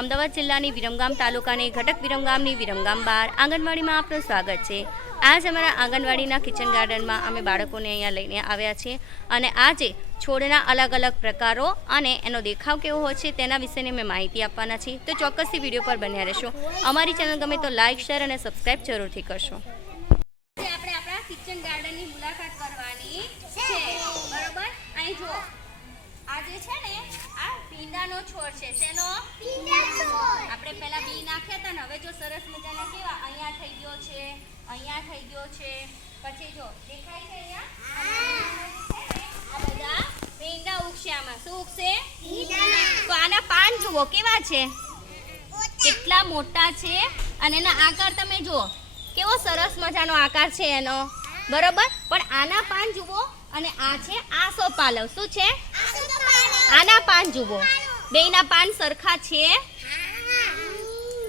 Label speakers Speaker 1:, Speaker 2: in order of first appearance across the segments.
Speaker 1: અમદાવાદ જિલ્લાની વિરમગામ તાલુકાની ઘટક વિરમગામની વિરમગામ બાર આંગણવાડીમાં આપનું સ્વાગત છે. આજ અમારા આંગણવાડીના કિચન ગાર્ડનમાં અમે બાળકોને અહીંયા લઈને આવ્યા છીએ અને આજે છોડના અલગ અલગ પ્રકારો અને એનો દેખાવ કેવો હોય છે તેના વિશેની અમે માહિતી આપવાના છીએ. તો ચોક્કસથી વીડિયો પર બન્યા રહેશો. અમારી ચેનલ ગમે તો લાઇક શેર અને સબસ્ક્રાઈબ જરૂરથી કરશો. આપણે આપણા કિચન ગાર્ડનની મુલાકાત કરવાની છે. બરોબર? અહીં જુઓ. આ જે છે ને આ ભીંડાનો છોડ છે. શેનો? આપણે પહેલા બી નાખ્યા હતા ને હવે જો સરસ મજાના કેવા અહીંયા થઈ ગયો છે અહીંયા થઈ ગયો છે. પછી જો દેખાય છે અહીંયા? આ બધા ભીંડા ઉગશે આમાં. શું ઉગશે? તો આના પાન જુઓ કેવા છે? કેટલા મોટા છે. અને એના આકાર તમે જુઓ કેવો સરસ મજાનો આકાર છે એનો. બરોબર? પણ આના પાન જુઓ અને આ છે આસો પાલવ. શું છે? પાન જુઓ. બેયના પાન સરખા છે?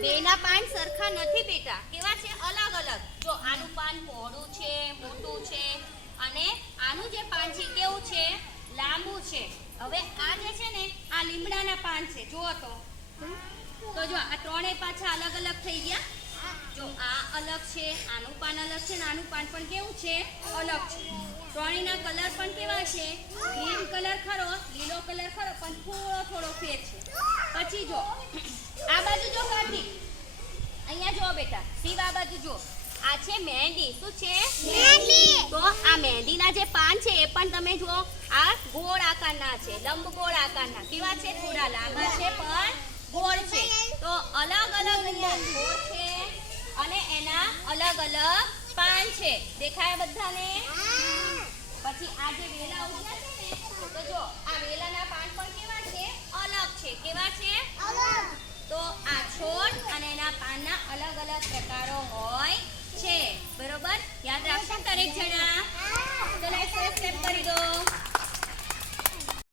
Speaker 1: બેયના પાન સરખા નથી બેટા. કેવા છે? અલગ અલગ. જો આનું પાન પહોળું છે, મોટું છે, અને આનું જે પાન છે કેવું છે? લાંબુ છે. હવે આ જે છે ને, આ લીમડાના પાન છે. જુઓ તો. તો જો, આ ત્રણેય પાછા અલગ અલગ થઈ ગયા. જો, આ અલગ છે, આનું પાન અલગ છે, ને આનું પાન પણ કેવું છે? અલગ છે. ત્રણેયના કલર પણ કેવા છે? ગ્રીન કલર ખરો? કલર ખરો પણ થોડો થોડો ફેર છે. પછી જો આ બાજુ જો કાર્તિક અહીંયા જો બેટા શિવ આ બાજુ જો. આ છે મહેંદી. શું છે? મહેંદી. તો આ મહેંદીના જે પાન છે એ પણ તમે જુઓ આ ગોળ આકારના છે લંબ ગોળ આકારના. કેવા છે? થોડા લાંબા છે પણ ગોળ છે. તો અલગ અલગ અહીંયા ગોળ છે અને એના અલગ અલગ પાન છે. દેખાય બધાને? પછી આ જે વેલા ઉગ્યા છે ને તેના પાનના અલગ અલગ પ્રકારો હોય છે. બરોબર? યાદ રાખશો દરેક જણા